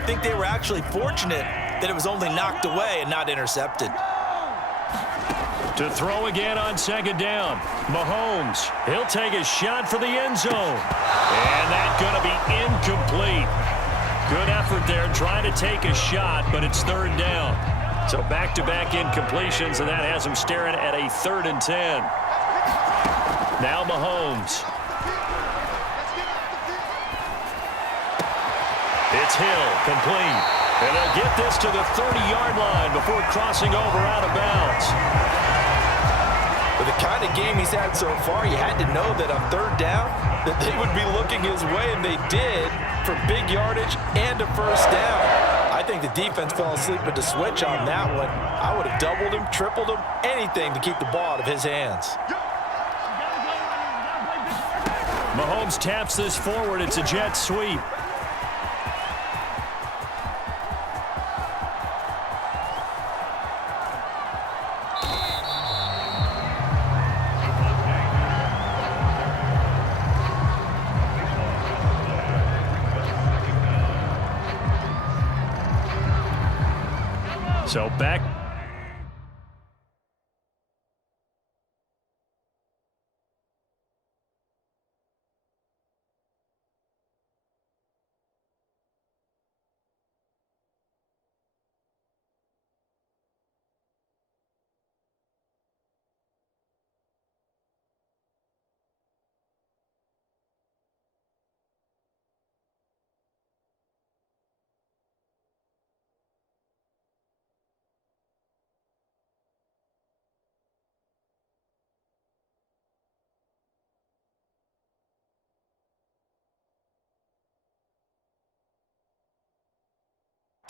I think they were actually fortunate that it was only knocked away and not intercepted. To throw again on second down. Mahomes, he'll take a shot for the end zone. And that's going to be incomplete. Good effort there trying to take a shot, but it's third down. So back-to-back incompletions, and that has him staring at a 3rd and 10. Now Mahomes. It's Hill, complete. And they'll get this to the 30-yard line before crossing over out of bounds. With the kind of game he's had so far, you had to know that on third down that they would be looking his way, and they did, for big yardage and a first down. I think the defense fell asleep at the switch on that one. I would have doubled him, tripled him, anything to keep the ball out of his hands. Mahomes taps this forward. It's a jet sweep. So back.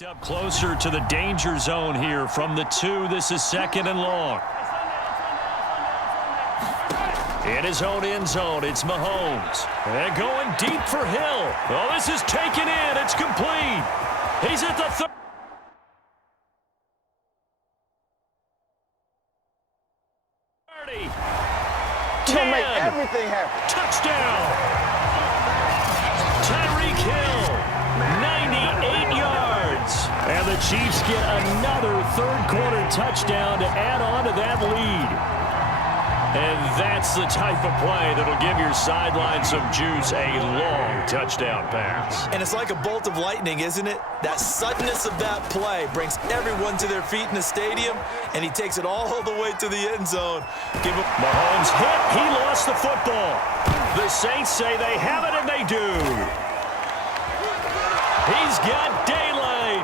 Up closer to the danger zone here from the 2. This is 2nd and long. In his own end zone, it's Mahomes. And going deep for Hill. Oh, this is taken in. It's complete. He's at the 30. He'll make everything happen. Touchdown. Tyreek Hill, 98 yards. And the Chiefs get another third-quarter touchdown to add on to that lead. And that's the type of play that'll give your sideline some juice, a long touchdown pass. And it's like a bolt of lightning, isn't it? That suddenness of that play brings everyone to their feet in the stadium, and he takes it all the way to the end zone. Give him Mahomes hit. He lost the football. The Saints say they have it, and they do. He's got daylight.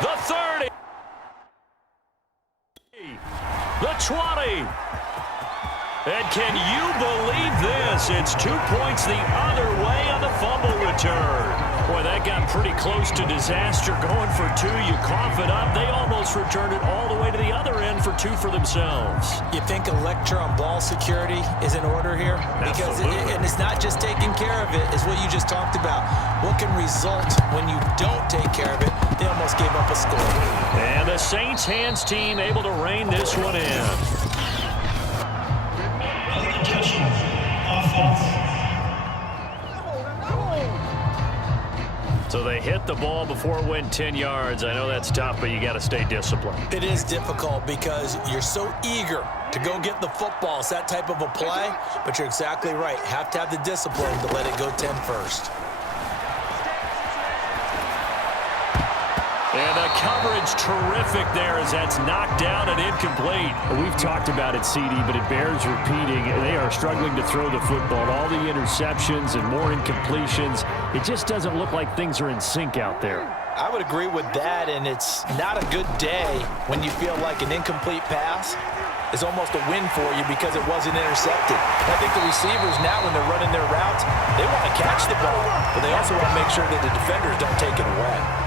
The 30. The 20. And can you believe this? It's 2 points the other way on the fumble return. Boy, that got pretty close to disaster. Going for 2, you cough it up. They almost returned it all the way to the other end for 2 for themselves. You think a lecture on ball security is in order here? Because and it's not just taking care of it, it's what you just talked about. What can result when you don't take care of it? They almost gave up a score. And the Saints hands team able to rein this one in. So they hit the ball before it went 10 yards. I know that's tough, but you got to stay disciplined. It is difficult because you're so eager to go get the football. It's that type of a play, but you're exactly right. Have to have the discipline to let it go 10 first. And the coverage terrific there as that's knocked down and incomplete. We've talked about it, CD, but it bears repeating. They are struggling to throw the football. All the interceptions and more incompletions. It just doesn't look like things are in sync out there. I would agree with that, and it's not a good day when you feel like an incomplete pass is almost a win for you because it wasn't intercepted. I think the receivers now, when they're running their routes, they want to catch the ball, but they also want to make sure that the defenders don't take it away.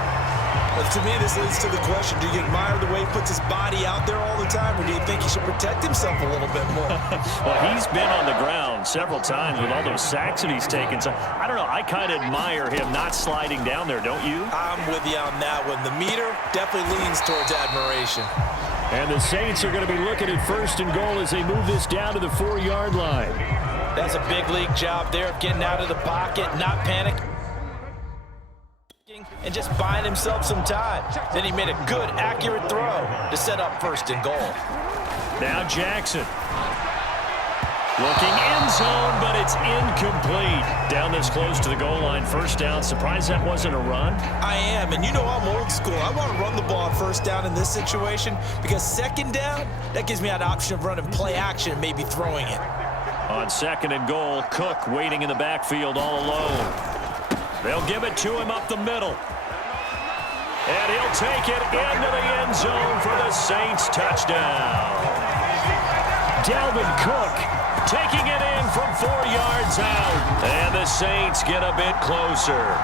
But to me, this leads to the question, do you admire the way he puts his body out there all the time, or do you think he should protect himself a little bit more? Well, he's been on the ground several times with all those sacks that he's taken. So, I don't know, I kind of admire him not sliding down there, don't you? I'm with you on that one. The meter definitely leans towards admiration. And the Saints are going to be looking at 1st and goal as they move this down to the 4-yard line. That's a big league job there of getting out of the pocket, not panicking. and just buying himself some time. Then he made a good, accurate throw to set up 1st and goal. Now Jackson. Looking end zone, but it's incomplete. Down this close to the goal line, 1st down. Surprised that wasn't a run? I am, and you know I'm old school. I want to run the ball on 1st down in this situation because 2nd down, that gives me an option of running play action and maybe throwing it. On 2nd and goal, Cook waiting in the backfield all alone. They'll give it to him up the middle. And he'll take it into the end zone for the Saints touchdown. Dalvin Cook taking it in from 4 yards out. And the Saints get a bit closer.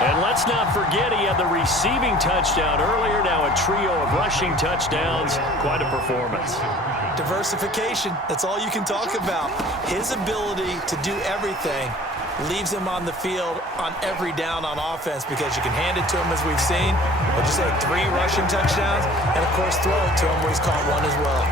And let's not forget he had the receiving touchdown earlier. Now a trio of rushing touchdowns. Quite a performance. Diversification, that's all you can talk about. His ability to do everything leaves him on the field on every down on offense because you can hand it to him as we've seen. But you say 3 rushing touchdowns and, of course, throw it to him where he's caught 1 as well.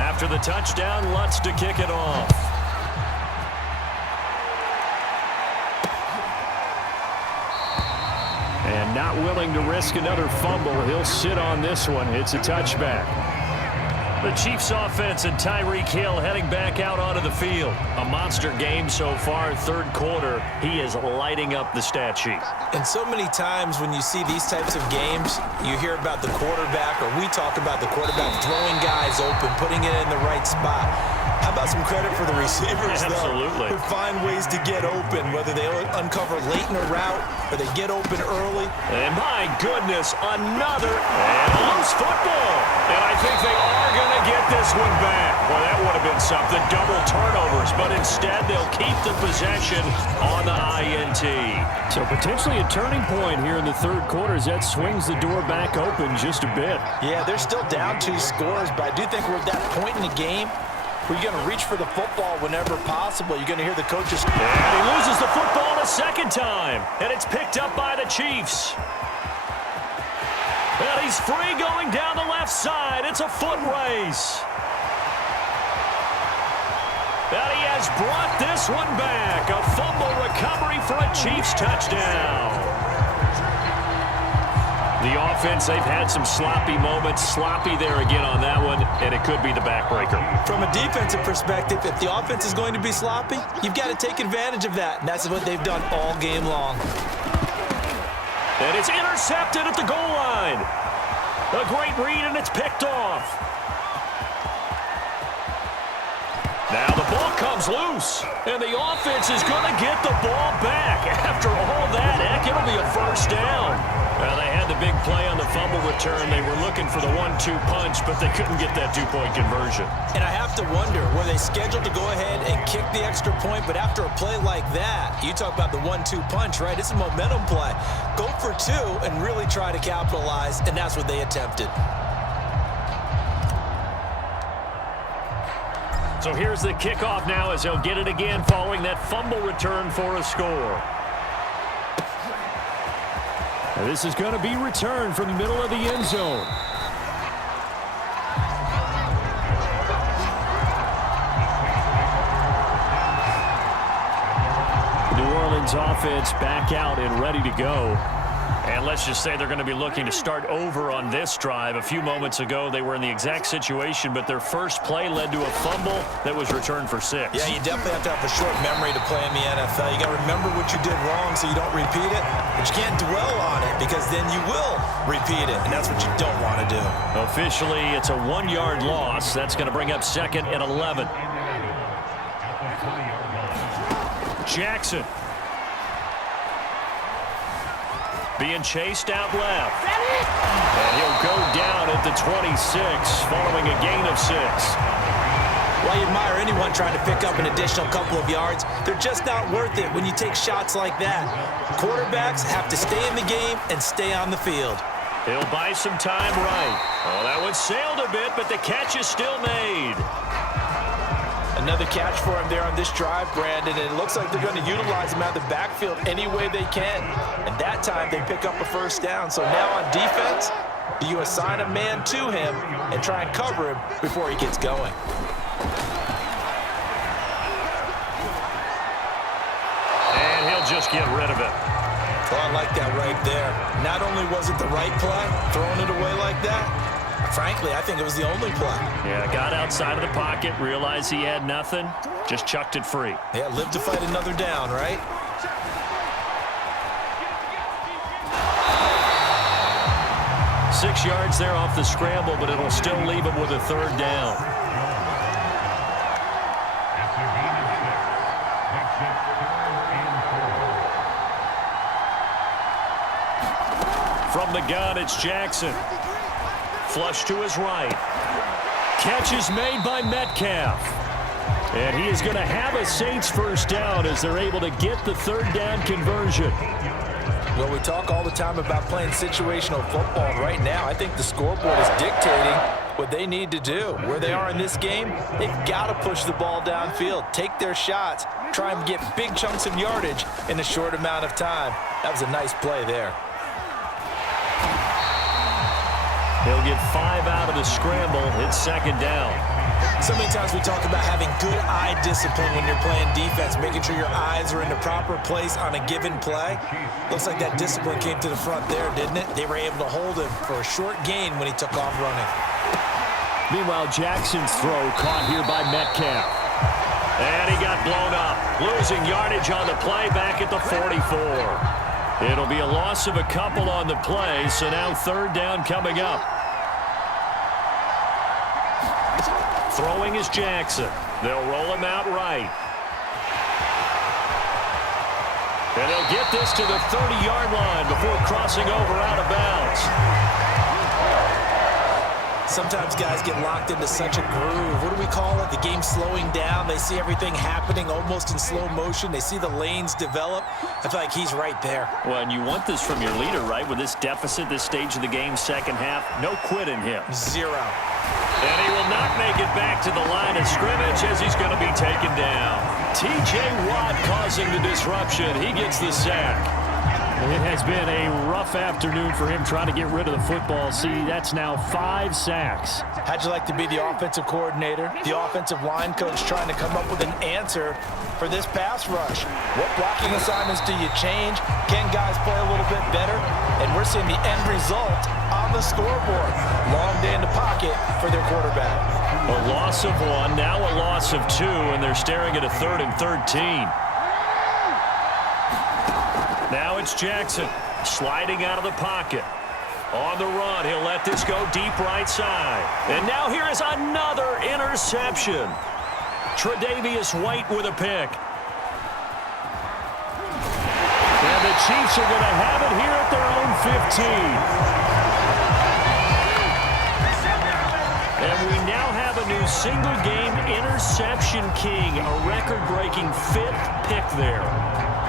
After the touchdown, Lutz to kick it off. And not willing to risk another fumble. He'll sit on this one. It's a touchback. The Chiefs offense and Tyreek Hill heading back out onto the field. A monster game so far, 3rd quarter. He is lighting up the stat sheet. And so many times when you see these types of games, you hear about the quarterback, or we talk about the quarterback throwing guys open, putting it in the right spot. How about some credit for the receivers, Absolutely. though, who find ways to get open, whether they uncover late in a route or they get open early. And my goodness, another loose football. And I think they are going to get this one back. Well, that would have been something, double turnovers, but instead they'll keep the possession on the INT. So potentially a turning point here in the 3rd quarter as that swings the door back open just a bit. Yeah, they're still down 2 scores, but I do think we're at that point in the game where you're going to reach for the football whenever possible. You're going to hear the coaches. And he loses the football a 2nd time, and it's picked up by the Chiefs. And he's free going down the left side. It's a foot race. And he has brought this one back. A fumble recovery for a Chiefs touchdown. The offense, they've had some sloppy moments. Sloppy there again on that one, and it could be the backbreaker. From a defensive perspective, if the offense is going to be sloppy, you've got to take advantage of that. And that's what they've done all game long. And it's intercepted at the goal line. A great read, and it's picked off. Now the ball comes loose, and the offense is going to get the ball back. After all that, heck, it'll be a 1st down. Well, they had the big play on the fumble return. They were looking for the 1-2 punch, but they couldn't get that 2-point conversion. And I have to wonder, were they scheduled to go ahead and kick the extra point? But after a play like that, you talk about the 1-2 punch, right? It's a momentum play. Go for 2 and really try to capitalize, and that's what they attempted. So here's the kickoff now as they'll get it again following that fumble return for a score. And this is going to be returned from the middle of the end zone. New Orleans offense back out and ready to go. And let's just say they're going to be looking to start over on this drive. A few moments ago, they were in the exact situation, but their first play led to a fumble that was returned for 6. Yeah, you definitely have to have a short memory to play in the NFL. You got to remember what you did wrong so you don't repeat it, but you can't dwell on it because then you will repeat it, and that's what you don't want to do. Officially, it's a 1-yard loss. That's going to bring up 2nd and 11. Jackson. Being chased out left. And he'll go down at the 26 following a gain of 6. Well, you admire anyone trying to pick up an additional couple of yards. They're just not worth it when you take shots like that. Quarterbacks have to stay in the game and stay on the field. He'll buy some time right. Oh, that one sailed a bit, but the catch is still made. Another catch for him there on this drive, Brandon, and it looks like they're going to utilize him out of the backfield any way they can. And that time they pick up a first down. So now on defense, do you assign a man to him and try and cover him before he gets going? And he'll just get rid of it. Oh, I like that right there. Not only was it the right play, throwing it away like that, frankly, I think it was the only play. Yeah, got outside of the pocket, realized he had nothing, just chucked it free. Yeah, live to fight another down, right? Six yards there off the scramble, but it'll still leave him with a third down. From the gun, it's Jackson. Flush to his right. Catch is made by Metcalf. And he is going to have a Saints first down as they're able to get the third down conversion. Well, we talk all the time about playing situational football. And right now, I think the scoreboard is dictating what they need to do. Where they are in this game, they've got to push the ball downfield, take their shots, try and get big chunks of yardage in a short amount of time. That was a nice play there. He'll get 5 out of the scramble. It's second down. So many times we talk about having good eye discipline when you're playing defense, making sure your eyes are in the proper place on a given play. Looks like that discipline came to the front there, didn't it? They were able to hold him for a short gain when he took off running. Meanwhile, Jackson's throw caught here by Metcalf. And he got blown up. Losing yardage on the play back at the 44. It'll be a loss of a couple on the play, so now third down coming up. Throwing is Jackson. They'll roll him out right. And he'll get this to the 30-yard line before crossing over out of bounds. Sometimes guys get locked into such a groove. What do we call it? The game's slowing down. They see everything happening almost in slow motion. They see the lanes develop. I feel like he's right there. Well, and you want this from your leader, right? With this deficit, this stage of the game, second half, no quit in him. Zero. And he will not make it back to the line of scrimmage as he's going to be taken down. T.J. Watt causing the disruption. He gets the sack. It has been a rough afternoon for him trying to get rid of the football. See, that's now 5 sacks. How'd you like to be the offensive coordinator, the offensive line coach trying to come up with an answer for this pass rush? What blocking assignments do you change? Can guys play a little bit better? And we're seeing the end result on the scoreboard. Long day in the pocket for their quarterback. A loss of 1, now a loss of 2, and they're staring at a 3rd and 13. Now it's Jackson sliding out of the pocket. On the run, he'll let this go deep right side. And now here is another interception. Tre'Davious White with a pick. And the Chiefs are going to have it here at their own 15. And we now have a new single-game interception king, a record-breaking 5th pick there.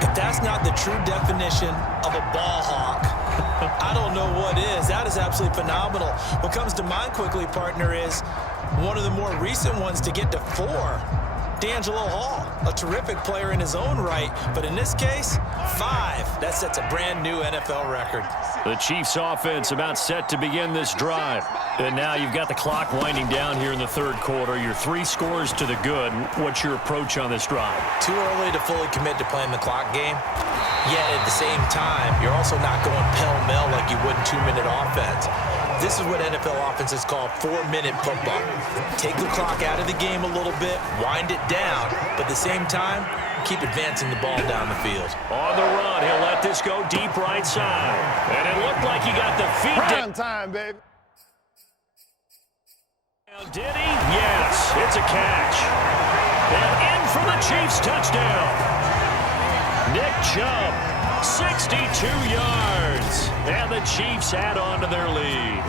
If that's not the true definition of a ball hawk, I don't know what is. That is absolutely phenomenal. What comes to mind quickly, partner, is one of the more recent ones to get to 4. D'Angelo Hall, a terrific player in his own right, but in this case, 5. That sets a brand new NFL record. The Chiefs offense about set to begin this drive. And now you've got the clock winding down here in the 3rd quarter. Your 3 scores to the good. What's your approach on this drive? Too early to fully commit to playing the clock game. Yet at the same time, you're also not going pell-mell like you would in 2-minute offense. This is what NFL offenses call 4-minute football. Take the clock out of the game a little bit, wind it down, but at the same time, keep advancing the ball down the field. On the run, he'll let this go deep right side. And it looked like he got the feet. Prime time, baby. Did he? Yes, it's a catch. And in for the Chiefs touchdown. Nick Chubb, 62 yards. And the Chiefs add on to their lead.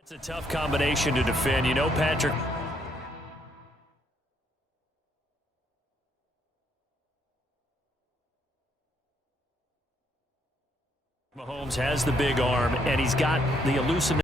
It's a tough combination to defend. You know, Patrick, Mahomes has the big arm, and he's got the elusiveness.